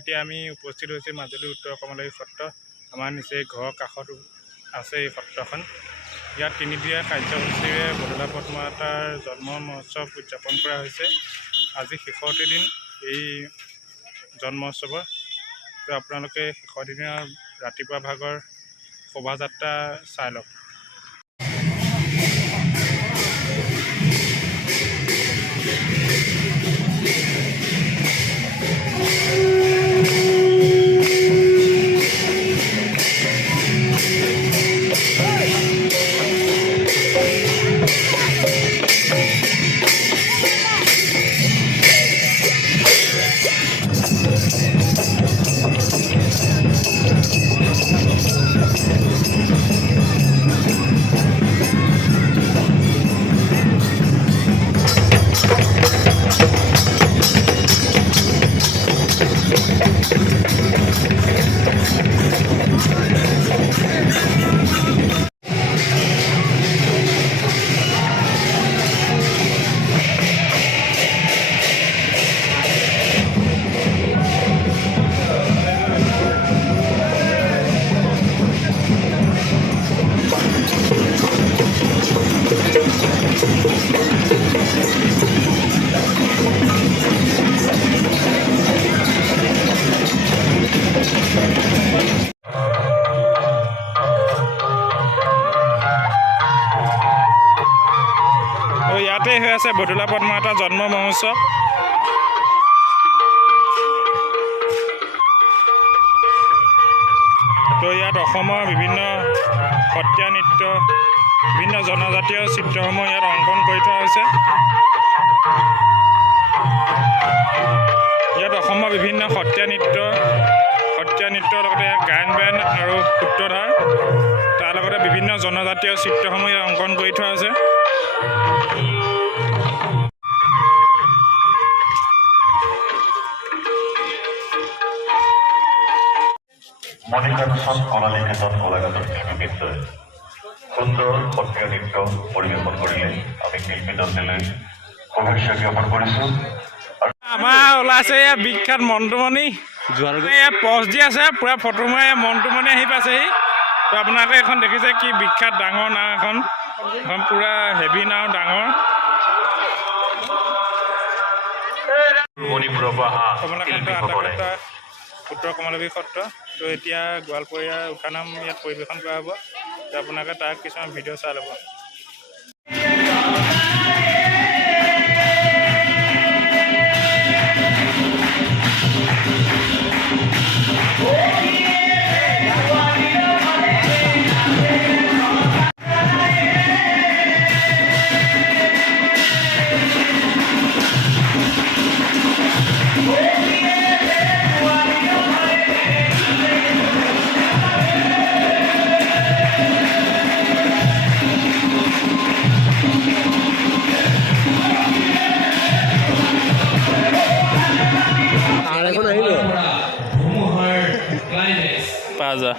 এতিয়া আমি উপস্থিত হৈছোঁ মাজুলী উত্তৰ কমলাবাৰী সত্ৰ। আমাৰ নিচেই ঘৰৰ কাষত আছে এই সত্ৰখন। ইয়াত তিনিদিনীয়া কাৰ্যসূচীৰে বদলা পদ্মাৱতাৰ জন্ম মহোৎসৱ উদযাপন কৰা হৈছে। আজি শেষৰটি দিন এই জন্ম উৎসৱৰ। তো আপোনালোকে শেষৰ দিনা ৰাতিপুৱা ভাগৰ শোভাযাত্ৰা চাই লওক। ইয়াতে হৈ আছে বদলা পদ্মাৱতাৰ জন্ম মহোৎসৱ। তো ইয়াত অসমৰ বিভিন্ন সত্ৰীয়া নৃত্য, বিভিন্ন জনজাতীয় চিত্ৰসমূহ ইয়াত অংকন কৰি থোৱা হৈছে। ইয়াত অসমৰ বিভিন্ন সত্ৰীয়া নৃত্যৰ লগতে গায়ন বায়ন আৰু সূত্ৰধাৰ, তাৰ লগতে বিভিন্ন জনজাতীয় চিত্ৰসমূহ ইয়াত অংকন কৰি থোৱা আছে। মণিকাঞ্চন কলানিকেতন কলাক্ষেত্ৰৰ শিল্পীবিদ্যই সুন্দৰ সত্ৰীয়া নৃত্য পৰিৱেশন কৰিলে আমি শিল্পীদললৈ শুভেচ্ছা জ্ঞাপন কৰিছোঁ। আমাৰ ওলাইছে এয়া বিখ্যাত মন্টুমণি, এয়া পজ দি আছে পুৰা ফটো মাৰি মন্টুমণি আহি পাইছেহি। তো আপোনালোকে এখন দেখিছে কি বিখ্যাত ডাঙৰ নাও এখন পুৰা হেভি নাও ডাঙৰ। মণিপুৰৰ পৰা উত্তৰ কমলাবাৰী সত্ৰ। তো এতিয়া গোৱালপৰীয়া উঠানাম ইয়াত পৰিৱেশন কৰা হ'ব। তো আপোনালোকে তাৰ কিছুমান ভিডিঅ' চাই ল'ব। Paza.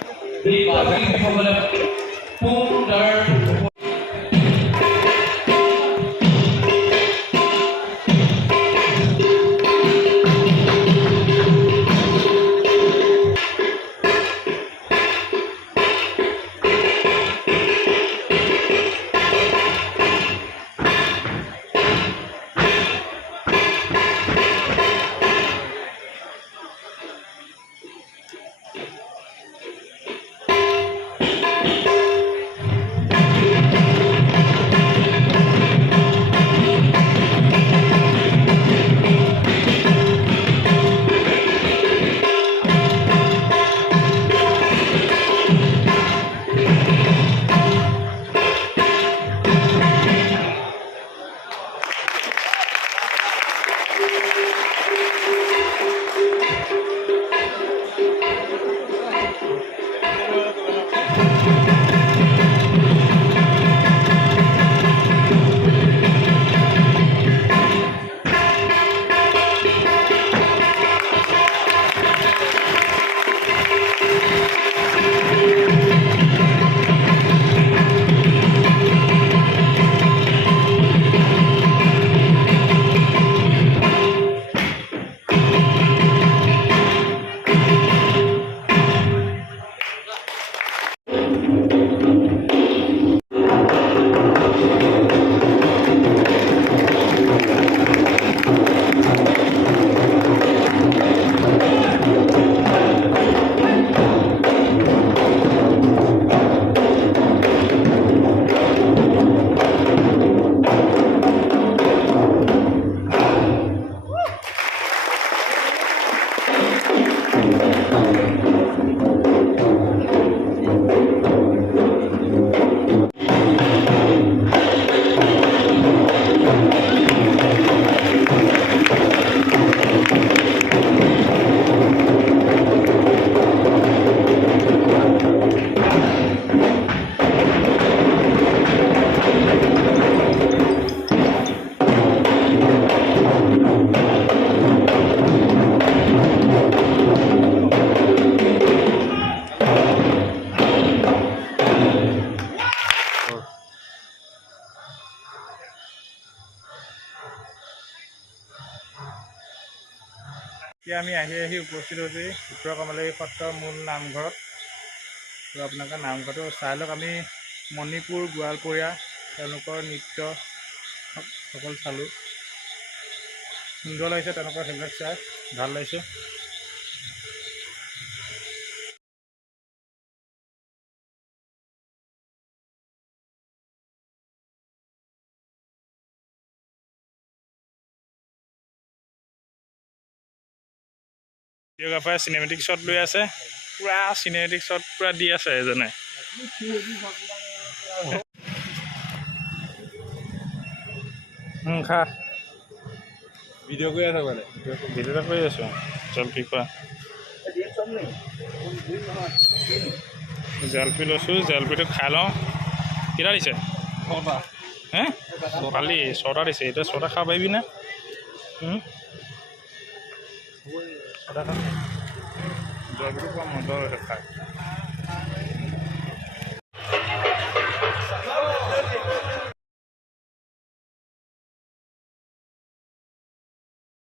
এতিয়া আমি আহি উপস্থিত হৈছোঁ উত্তৰ কমলাবাৰী সত্ৰৰ মূল নামঘৰত। তো আপোনালোকে নামঘৰটো চাই লওক। আমি মণিপুৰ গোৱালপৰীয়া তেওঁলোকৰ নৃত্য সকল চালোঁ। সুন্দৰ লাগিছে তেওঁলোকৰ সেইবিলাক চাই ভাল লাগিছে। ভিডিঅ'গ্ৰাফাৰে চিনেমেটিক শ্বট লৈ আছে, পুৰা চিনেমেটিক শ্বট পুৰা দি আছে এজনে। খা ভিডিঅ' কৰি আছে মানে ভিডিঅ'টা কৰি আছোঁ। জলপি খোৱা জলপি লৈছোঁ, জলপিটো খাই লওঁ। কেইটা দিছে? হে পালি 6টা দিছে। এতিয়া 6টা খাব পাৰিবি না? 6টা খাবি। জলপিটো খোৱা মজা খাই।